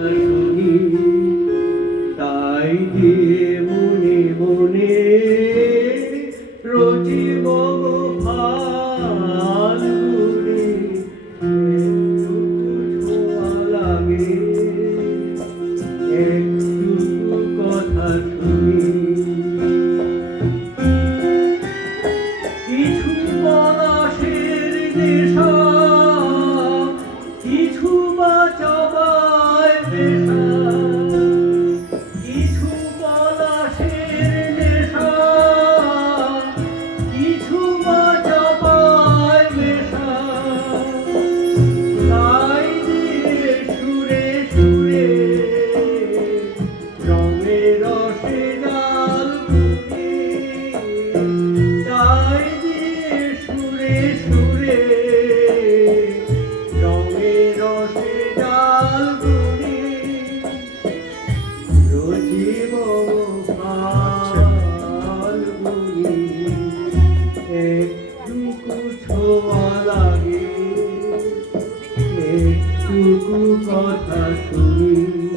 শুনি তাই দিয়ে মনে মনে রোজি মগ ফাল্গুনে ছোঁয়া লাগে একটু কথা শুনি কিছু পলাশের নেশা কিছু বা চাবায় নেশা কিছু পলাশের নেশা কিছু বা চাবায় নেশা তাই দিয়ে সুরে সুরে রঙে রসে ডাল বুনি তাই দিয়ে সুরে সুরে রঙে রসে ডাল বুনি রোজিব ফাল্গুনি একটুকু ছোঁয়া লাগে একটুকু কথা শুনি।